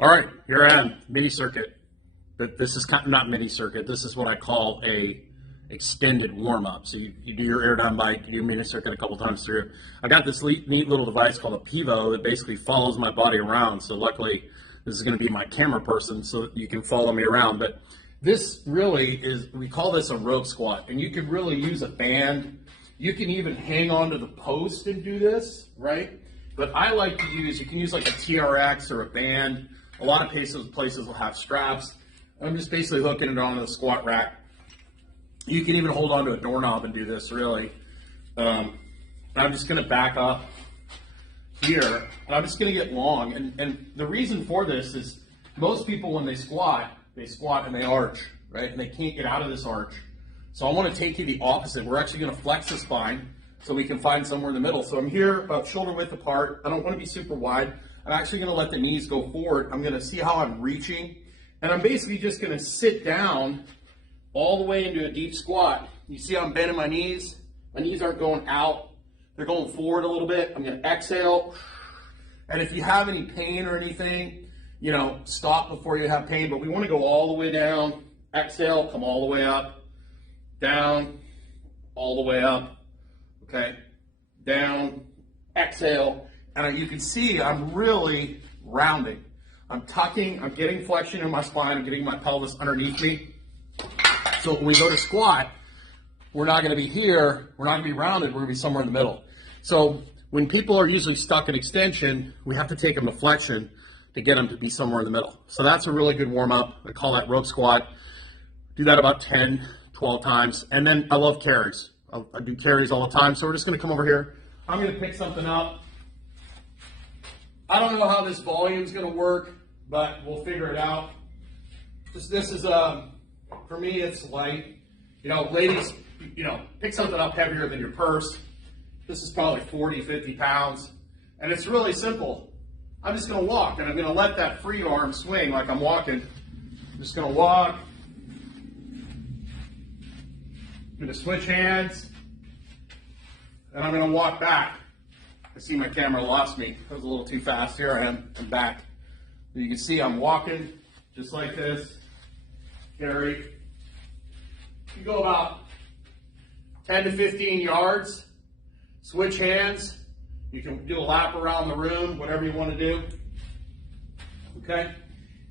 All right, here I am, mini circuit. But this is kind of not mini circuit. This is what I call a extended warm up. So you do your air down bike, you do mini circuit a couple times through. I got this neat little device called a Pevo that basically follows my body around. So luckily, this is going to be my camera person, so that you can follow me around. But this really is, we call this a rope squat, and you could really use a band. You can even hang onto the post and do this, right? But I like to use, you can use like a TRX or a band. A lot of places will have straps. I'm just basically hooking it onto the squat rack. You can even hold onto a doorknob and do this, really. I'm just going to back up here, and I'm just going to get long. And the reason for this is most people, when they squat and they arch, right? And they can't get out of this arch. So I want to take you the opposite. We're actually going to flex the spine so we can find somewhere in the middle. So I'm here about shoulder width apart. I don't want to be super wide. I'm actually going to let the knees go forward. I'm going to see how I'm reaching. And I'm basically just going to sit down all the way into a deep squat. You see I'm bending my knees. My knees aren't going out. They're going forward a little bit. I'm going to exhale. And if you have any pain or anything, you know, stop before you have pain. But we want to go all the way down. Exhale, come all the way up. Down, all the way up. Okay? Down, exhale. And you can see I'm really rounding. I'm tucking, I'm getting flexion in my spine, I'm getting my pelvis underneath me. So when we go to squat, we're not going to be here, we're not going to be rounded, we're going to be somewhere in the middle. So when people are usually stuck in extension, we have to take them to flexion to get them to be somewhere in the middle. So that's a really good warm up. I call that rope squat. Do that about 10, 12 times. And then I love carries. I do carries all the time. So we're just going to come over here. I'm going to pick something up. I don't know how this volume is going to work, but we'll figure it out. This is, for me, it's light. You know, ladies, you know, pick something up heavier than your purse. This is probably 40, 50 pounds. And it's really simple. I'm just going to walk, and I'm going to let that free arm swing like I'm walking. I'm just going to walk. I'm going to switch hands, and I'm going to walk back. I see my camera lost me. That was a little too fast. Here I am. I'm back. You can see I'm walking just like this. Carry. You go about 10 to 15 yards. Switch hands. You can do a lap around the room, whatever you want to do. Okay?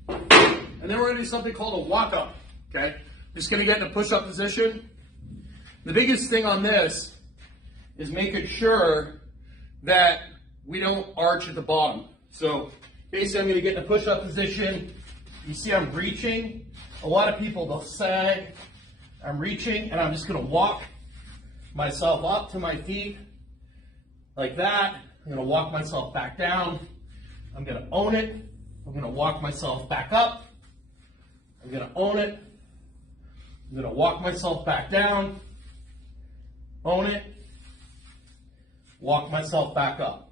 And then we're going to do something called a walk-up. Okay? Just going to get in a push-up position. The biggest thing on this is making sure that we don't arch at the bottom. So basically I'm going to get in a push-up position. You see I'm reaching. A lot of people, they'll sag. I'm reaching, and I'm just going to walk myself up to my feet like that. I'm going to walk myself back down. I'm going to own it. I'm going to walk myself back up. I'm going to own it. I'm going to walk myself back down. Own it. Walk myself back up.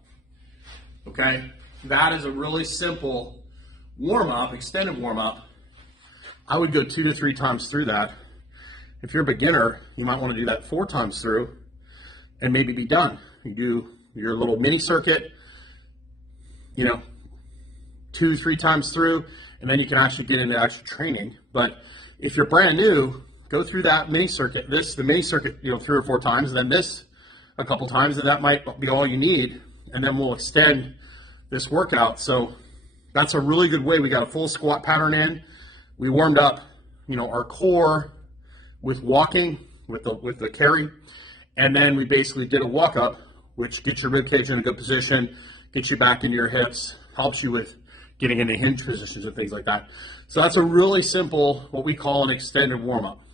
Okay? That is a really simple warm-up, extended warm-up. I would go 2 to 3 times through that. If you're a beginner, you might want to do that 4 times through and maybe be done. You do your little mini circuit, you know, 2 to 3 times through, and then you can actually get into actual training. But if you're brand new, go through that mini circuit, the mini circuit, you know, 3 or 4 times, and then this a couple times, and that might be all you need, and then we'll extend this workout. So that's a really good way. We got a full squat pattern in. We warmed up, you know, our core with walking, with the carry, and then we basically did a walk up, which gets your ribcage in a good position, gets you back into your hips, helps you with getting into hinge positions and things like that. So that's a really simple, what we call an extended warm up.